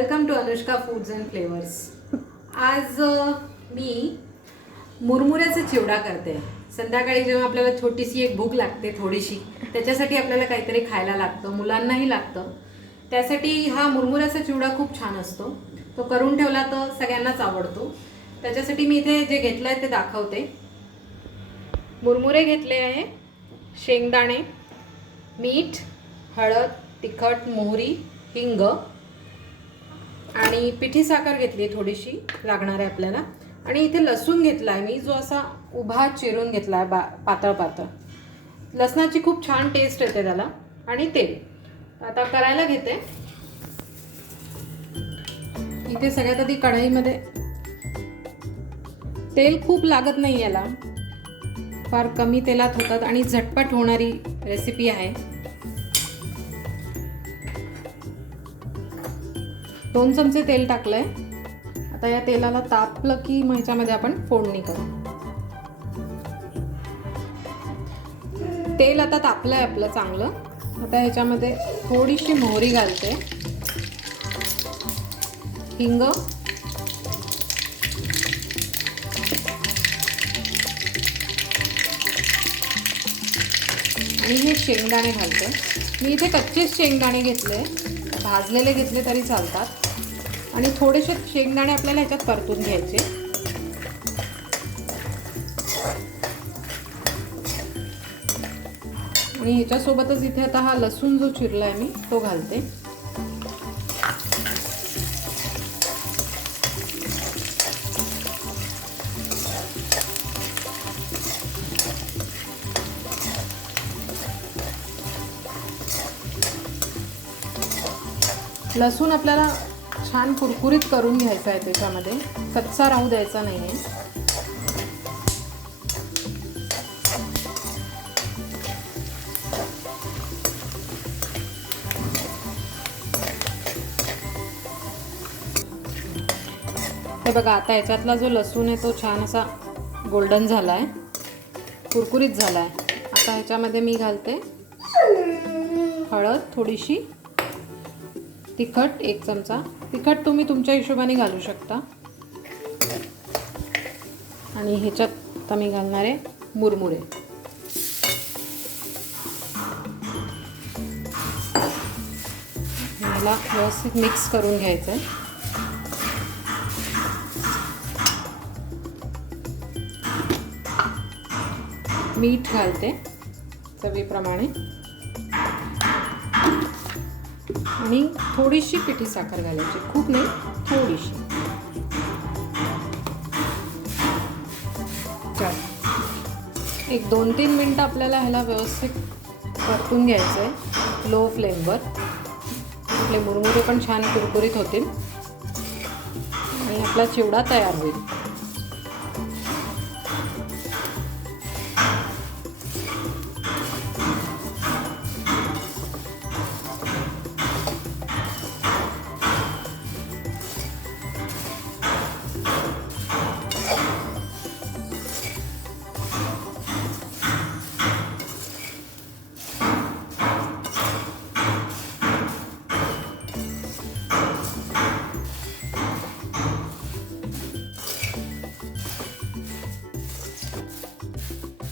Welcome to Anushka foods and flavours. आज मी मुरमुऱ्याचा चिवडा करते। संध्याकाळी जेव्हा आपल्याला छोटीशी एक भूक लागते थोडीशी, त्याच्यासाठी आपल्याला काहीतरी खायला लागतं, मुलांनाही लागतं। त्यासाठी हा मुरमुऱ्याचा चिवडा खूप छान असतो। तो करून ठेवला तर सगळ्यांनाच आवडतो। त्याच्यासाठी मी इथे जे घेतलंय ते दाखवते। मुरमुरे घेतले आहे, शेंगदाणे, मीठ, हळद, तिखट, मोहरी, हिंग आणि पिठी साखर घेतली थोडीशी लागणार आहे आपल्याला। आणि इथे लसूण घेतला आहे मी, जो असा उभा चिरून घेतला आहे पातळ पातळ। लसणाची खूप छान टेस्ट येते त्याला। आणि तेल आता करायला घेते। इथे सगळ्यात आधी कढईमध्ये तेल खूप लागत नाही, याला फार कमी तेलात होतात आणि झटपट होणारी रेसिपी आहे। 2 चमचे तेल टाकलंय। आता या तेलाला तापलं की मग ह्याच्यामध्ये आपण फोडणी करू। तेल आता तापलंय आपलं चांगलं। आता ह्याच्यामध्ये थोडीशी मोहरी घालते, हिंग, आणि हे शेंगदाणे घालते। मी इथे कच्चेच शेंगदाणे घेतले, भाजलेले घेतले तरी चालतात। आणि थोडेसे शेंगदाणे आपल्याला ह्याच्यात परतून घ्यायचे। आणि ह्याच्यासोबतच इथे आता हा लसूण जो चिरलाय मी तो घालते। लसूण आपल्याला छान कुरकुरीत करून घ्यायचा आहे, त्याच्यामध्ये कच्चा राहू द्यायचा नाहीये। हे बघा, आता याच्यातला जो लसूण आहे तो छान असा गोल्डन झालाय, कुरकुरीत झालाय। आता ह्याच्यामध्ये मी घालते हळद थोडीशी, तिखट 1 चमचा, तिखट तुम्ही तुमच्या हिशोबाने घालू शकता। आणि ह्याच्यात आता मी घालणार आहे मुरमुरे। मला व्यवस्थित मिक्स करून घ्यायचं आहे। मीठ घालते चवीप्रमाणे आणि थोडीशी पिठी साखर घालायची, खूप नाही, थोडीशी। एक 2-3 मिनिटं आपल्याला ह्याला व्यवस्थित परतून घ्यायचं आहे लो फ्लेमवर। आपले मुरमुरे पण छान कुरकुरीत होतील आणि आपला चिवडा तयार होईल।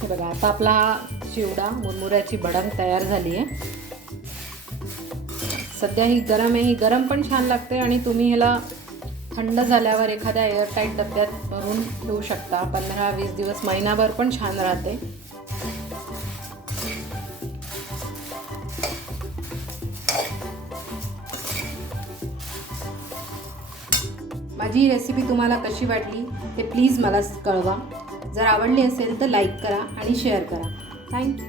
बघा, आता आपला चिवडा मुरमुऱ्याची भडंग तयार झाली आहे। सध्या ही गरम आहे, ही गरम पण छान लागते आणि तुम्ही ह्याला थंड झाल्यावर एखाद्या एअरटाईट डब्यात भरून ठेवू शकता। 15-20 दिवस, महिनाभर पण छान राहते। माझी ही रेसिपी तुम्हाला कशी वाटली ते प्लीज मला कळवा। जर आवडली असेल तर लाईक करा आणि शेअर करा। थँक्यू।